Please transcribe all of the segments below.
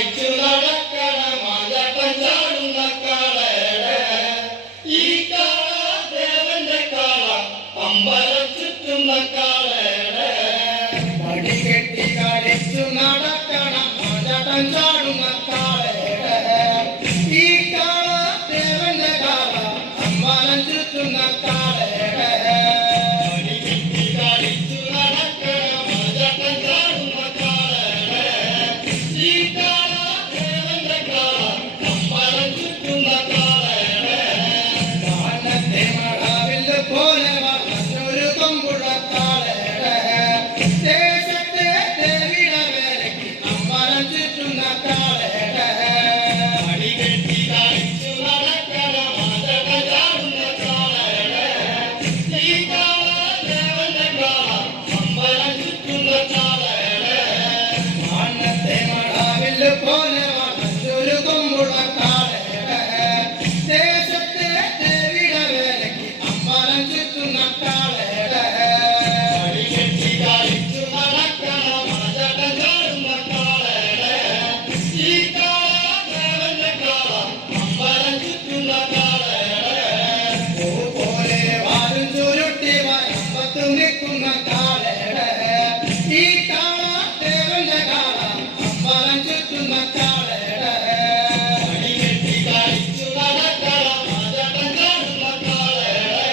കളിച്ചു നടക്കണ മാതാട്ടം ചാടുന്ന കാളയുടെ ഈ കാള ദേവന്റെ കാള അമ്പലം ചുറ്റുന്ന കാളയുടെ പടി കെട്ടി കളിച്ചു നടക്കണ മാതാട്ടം ചാടുന്ന കാളയുടെ ഈ കാള ദേവന്റെ കാള അമ്പലം ചുറ്റുന്ന കാളയുടെ പടി കെട്ടി കളിച്ചു നടക്കണ മാതാട്ടം ചാടുന്ന കാളയുടെ ഈ കാള ദേവന്റെ കാള അമ്പലം ചുറ്റുന്ന കാളയുടെ വാനത്തെ മഴവില്ല് പോലെ വളർന്നൊരു കൊമ്പുള്ള കാളയുടെ ദേശത്തെ ദേവിയുടെ വേലയ്ക്ക് അമ്പലം ചുറ്റുന്ന കാളയുടെ പടി കെട്ടി കളിച്ചു നടക്കണ മാതാട്ടം ചാടുന്ന കാളയുടെ ഈ കാള ദേവന്റെ കാള അമ്പലം ചുറ്റുന്ന കാളയുടെ വാനത്തെ മഴവില്ല് പോലെ വളർന്നൊരു കൊമ്പുള്ള കാളയുടെ ദേശത്തെ ദേവിയുടെ വേലയ്ക്ക് അമ്പലം ചുറ്റുന്ന കാളയുടെ പടി കെട്ടി കളിച്ചു നടക്കണ മാതാട്ടം ചാടുന്ന കാളയുടെ ഈ കാള ദേവന്റെ കാള അമ്പലം ചുറ്റുന്ന കാളയുടെ പൂ പോലെ വാലും ചുരുട്ടി വയമ്പത്ത് നിൽക്കുന്ന കാളയുടെ ഈ കാള ദേവന്റെ കാള അമ്പലം ചുറ്റുന്ന കാളയുടെ പടി കെട്ടി കളിച്ചു നടക്കണ മാതാട്ടം ചാടുന്ന കാളയുടെ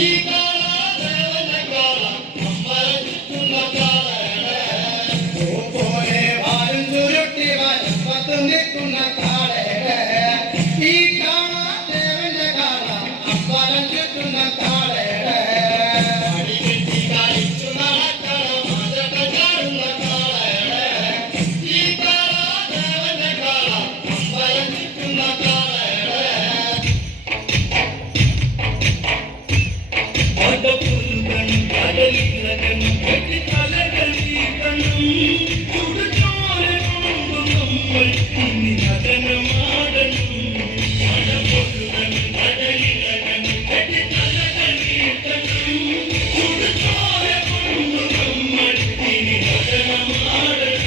ഈ കാള ദേവന്റെ കാള അമ്പലം ചുറ്റുന്ന കാളയുടെ പൂ പോലെ വാലും ചുരുട്ടി വയമ്പത്ത് നിൽക്കുന്ന കാളയുടെ ഈ കാള ദേവന്റെ കാള അമ്പലം ചുറ്റുന്ന കാളയുടെ പടി കെട്ടി കളിച്ചു നടക്കണ മാതാട്ടം ചാടുന്ന കാളയുടെ ഈ കാള ദേവന്റെ കാള അമ്പലം ചുറ്റുന്ന കാളയുടെ പടപുരുകൻ കടലിളകൻ വെട്ടിത്തലകൾ വീതണം ചുടുചോര കൊണ്ടു നമ്മൾ ഇനി നടനമാടണം. പടപുരുകൻ കടലിളകൻ വെട്ടിത്തലകൾ വീതണം ചുടുചോര കൊണ്ടു നമ്മൾ ഇനി നടനമാടണം.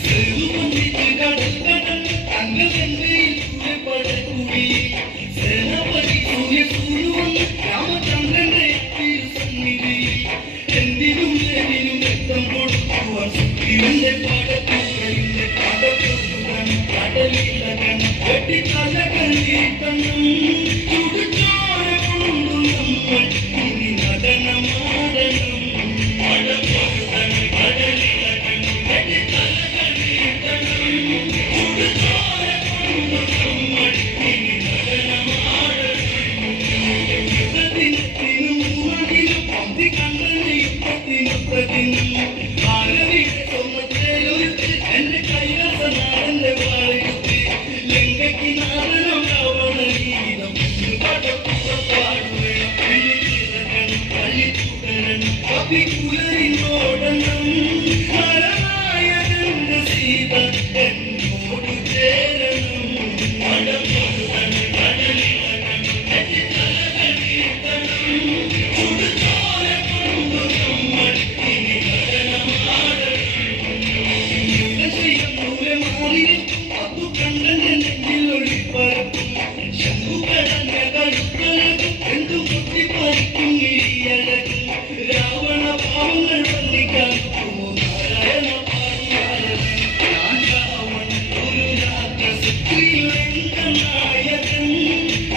സെരുവന്നിട്ട് കടൽ അംഗഗംഗയിൽ സൂര്യപടക്കുടി സേനാപതി സൂര്യസൂര്യവന്ന് രാമചന്ദ്രന്റെ തിരുസന്നിധി എന്തിനും ഏതിനും രക്തം കൊടുക്കുവാൻ സുഗ്രീവന്റെ പാടത്തൂരലിന്റെ പടപുരുകൻ കടലിളകൻ വെട്ടിത്തലകൾ വീഴ്ത്തണം ചുടുചോര കൊണ്ടു നമ്മൾ ഇനി നടനമാടണം. പടപുരുകൻ കടലിളകൻ വെട്ടിത്തലകൾ വീഴ്ത്തണം ചുടുചോര കൊണ്ടു നമ്മൾ ഇനി നടനമാടണം. യുദ്ധത്തിനും ഊണതിനും പന്തി കണ്ണന് യുദ്ധത്തിനൊത്തതിനും ആരവിയുടെ സ്വർണ്ണത്തേലൊരുത്ത് എന്റെ കൈലാസനാഥന്റെ വാഴയുത്ത് ലങ്കയ്ക്ക് നാദനം രാവണഗീതം പടപ്പുറപ്പാടുവേണം വിളിച്ചിറങ്ങണം കളിച്ചുടരണം കപികുലരിനോടണം നാരായണന്റെ സീത എന്നോട് ചേരണം. പടപുരുകൻ കടലിളകൻ വെട്ടിത്തലകൾ വീഴ്ത്തണം ചുടുചോര കൊണ്ടു നമ്മൾ ഇനി നടനമാടണം. യുദ്ധശ്രീയം ദൂരെ മാറി നിൽക്കും അതു കണ്ണന്റെ നെഞ്ചിൽ ഒളിപ്പറക്കും ശംഖുകടഞ്ഞ കഴുത്തഴകും എന്തു പൊട്ടിപ്പറിക്കും ഇരിയഴകും രാവണ പാവങ്ങൾ വന്നിക്കാൻ നാരായണ പാർവ്വതൻ ഞാൻ രാവണൻ ഒരു രാക്ഷസനായകൻ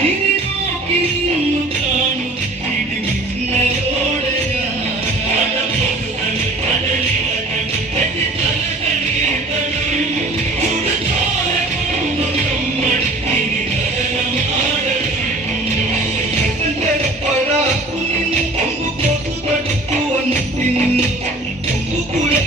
ഇനി നോക്കി നിന്നു കാണും ഇടിമിന്നലോടെ ഞാൻ. പടപുരുകൻ കടലിളകൻ വെട്ടിത്തലകൾ വീഴ്ത്തണം ചുടുചോര കൊണ്ടു നമ്മൾ ഇനി നടനമാടണം. പഴാക്കു നിന്നു കൊമ്പു കൊത്തു തടുക്കുവാൻ നിന്നു കൊമ്പുകുഴൽ